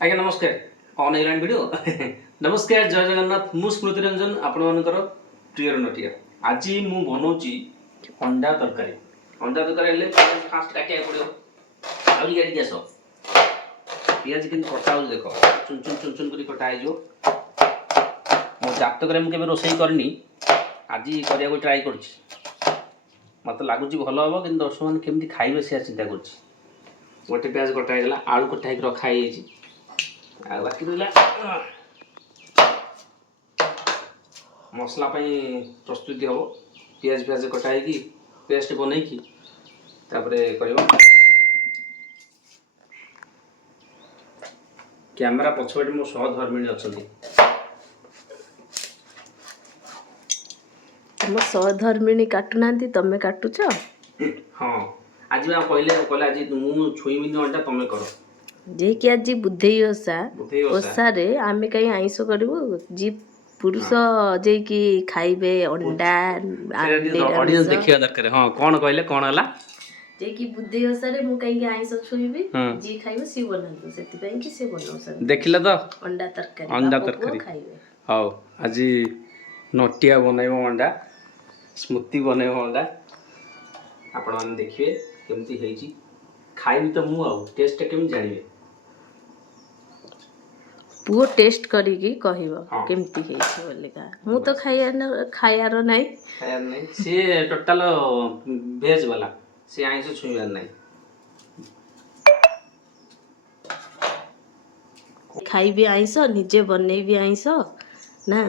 आज्ञा नमस्कार कौन है वीडियो नमस्कार जय जगन्नाथ मु स्मृति रंजन आपण मानकर प्रिय नटिया आज मु बनाऊँगी अंडा तरकारी हेल्ले फास्ट काटिया पड़ो आगे गाड़ी आस पिज कि कटा हो देख चुन चुन चुन चुन कर कटा हो मो जातक मुझे रोसे करनी आज करने ट्राए कर मत लगुच भल हम कि दर्शक मैंने केमती खाइबे से चिंता कर गोटे प्याज कटागला आलू कटा रखाई बाकी रहा मसला प्रस्तुति हम पियाज पियाज कटाई पेस्ट बनई कैमरा पछपटे मो सहधर्मिणी अच्छा तुम सहधर्मिणी काटुना तमें काटुच हाँ आज कहले कहले आज मुझे छुईबिनी अंडा तुम कर जे कि आज बुद्धेई ओषा ओषा रे आमे कहीं आइंस करू जी पुरुष जे कि खाइबे अंडा ऑडियंस देखिया दरकार हां कोन कहले कोन हला जे कि बुद्धेई ओषा रे मु कहीं आइंस छुईबी जी खाइबे सी बनातो सेति पई कि से बनाउसन देखिला तो अंडा तरकारी खाइबे हां आज नटिया बनाइबो अंडा स्मृति बनाइबो अंडा आपण मन देखिए केमती हेची खाइबी तो मु आ टेस्ट केम जानिबे पुओ टेस्ट करिकी कहबो केमती हेछ बोलिका मु तो खायार नै से टोटल वेज वाला से आइंस छुइबार नै खाइबी आइंस निजे बनैबी आइंस ना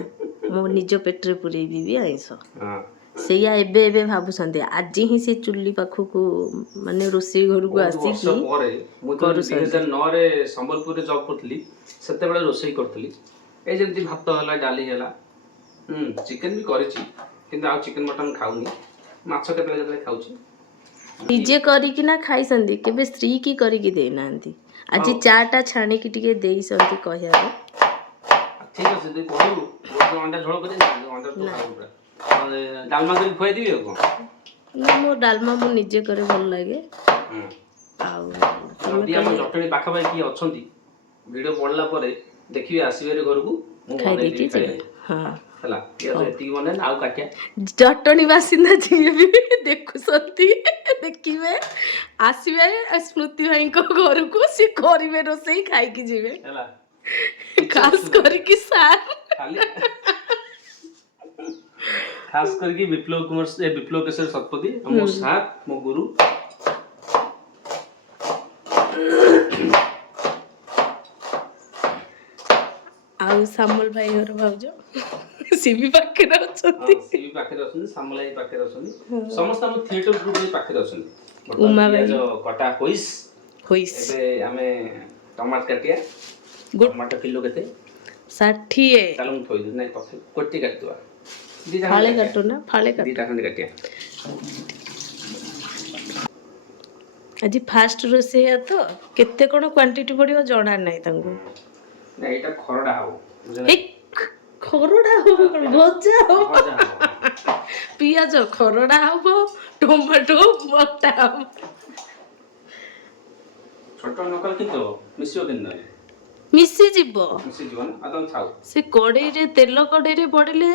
मो निज पेटरे पुरेबी भी आइंस हां सेया एबे एबे भाबुसंते आज ही से चुल्ली पाखु माने रोसी घर को आसी की मु तो 2009 रे संबलपुर रे जॉब करथली सेते बेले रोसई करथली ए जेंती भात हला डाली हला चिकन भी करिछि किंतु आ चिकन मटन खाउनी माछ केतले केतले खाउछि निजे करी कि ना खाई संदी केबे स्त्री की करी की देई नांती आज चाटा छाणी की टिके देई संती कहया ठीक আছে তুই কইবু গোটা अंडा ঝোল করে দিবি अंडा তো খাইবু डालमा कर खुआई दिबी को ना मो डालमा मो निजे करे भल लागे आउ दिया हम जटणी पाखा भाई की अछंती वीडियो पड़ला परे देखिबे आसीबे रे घर को मु बने दी खाइ हां हला ये एती बने आउ काटिया जटणी बासिंदा जिए भी देखु संती देखिबे आसीबे स्मृति भाई को घर को से करिवे रोसई खाई की जीवे हला खास कर की सार खाली खास करके विप्लव कुमार से विप्लव केसर शतपथी मो साथ मो गुरु आउ सामल भाई घर भाउजो सीबी पाखे रहछंती सीबी पाखे रहछंती सामल भाई पाखे रहछंती समस्त हम थिएटर ग्रुप रे पाखे रहछंती उमा भाई जो कटा होइस एबे हमें टमाटर काटिया टमाटर किलो केते 60 तालम थोइ दे नै पछे कोटी काट दवा फाळे काटो ना फाळे काट दीटा खंड काटिया आज फास्ट रोसे या तो केते कोन क्वांटिटी पड़ियो जणा नै तंगु ना एटा खरडा हो एक खरडा हो भजा हो पियाज खरडा हो टमाटो मोटा हो छोटो नकल कितो मिसियो किन मिसी जीवो ना आदम छाऊ से कड़ई रे तेल कड़ई रे पड़िले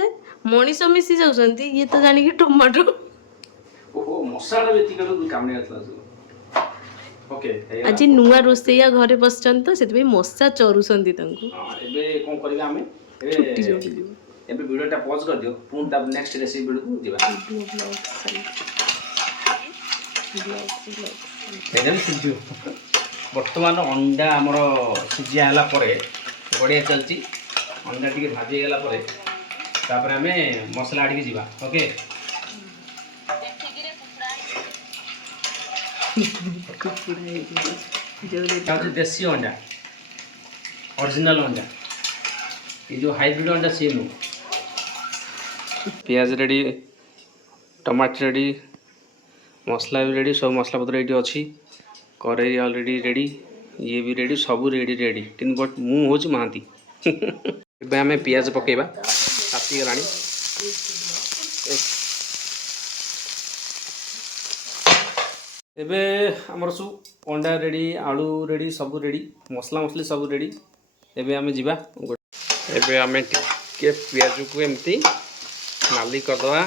मनीष मिसी जाउसंती ये तो जानि कि टमाटो ओहो मसाला बेती कर काम नै आतला ओके आज नुआ रोसैया घरे बसचन तो सेते मसा चरुसंती तंको हां एबे कोन करबा हमें एबे वीडियो टा पॉज कर दियो पुन तब नेक्स्ट रेसिपी वीडियो को दिबा एकदम सिजु वर्तमान अंडा हमर सिजिया हला परे बढ़िया चलची अंडा टिके भाजी गेला परे तापर हमें मसला आडी के जीवा ओके देसी अंडा ओरिजिनल अंडा ये जो हाइब्रिड अंडा सेम पियाज रेडी टमाटर रेडी मसला भी रेडी सब मसला पत्र रेडी अच्छी कढ़ई ऑलरेडी रेडी ये भी रेडी सब रेडी रेडी कि बट मु हूँ महांती ए आम पियाज पकेबा ताती गलानी एबे हमर सब अंडा रेडी आलू रेडी सब रेडी मसला मसली सब रेडी एबे आमे जिबा एबे आमे टिके पियाज को एमती नाली करदवा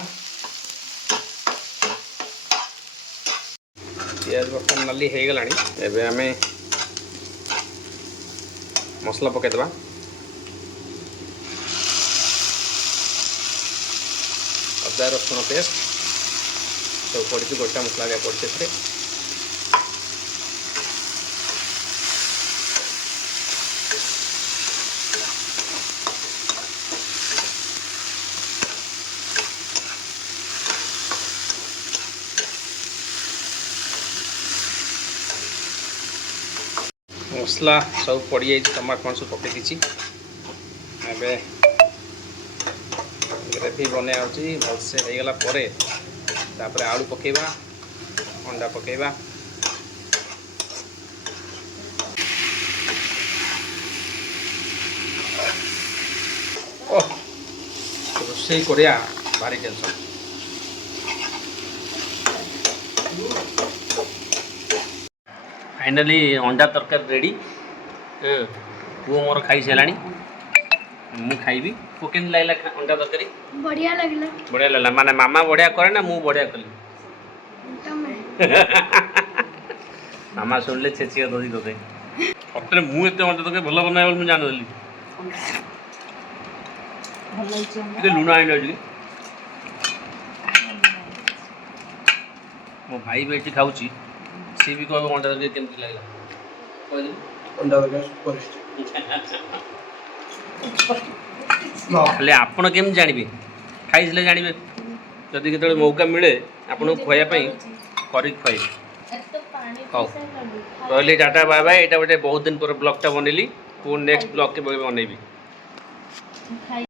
पियाज बर्तन नाली हो गलानी एबे आमे मसला पके दबा अदा रसुण पेस्ट सब पड़ी गोटा मसला पड़ी से मसला सब पड़ जाए टमाटर कौन सब पकई दी ग्रेवी बने भलसे हो गला तापर आलू पकेबा अंडा पकेबा रोषे करिया भारी टेंशन फाइनाली अंडा तरकारी रेडी पुओ मोर खाई सारा मु खाइबी कोकेन लाइला अंडा तरकारी बढ़िया लागला माने मामा बढ़िया करे ना मु बढ़िया कली मामा सुनले छेचिया ददी तोते अपने मु एते अंडा तरकारी भलो बनाय बोल मु जानली ये लुना आइलो जी मो भाई बेटी खाउची सी भी कहबो अंडा तरकारी केमती लागला कहली अंडा तरकारी सुपर हेले आपण केम जानिबे खाइसले जानिबे जदि केतले मौका मिले आपण खोया पई करी खोइ हां रहली टाटा बाय बाय एटा बटे बहुत दिन पर ब्लॉग टा बनेली को नेक्स्ट ब्लॉग के बनेबी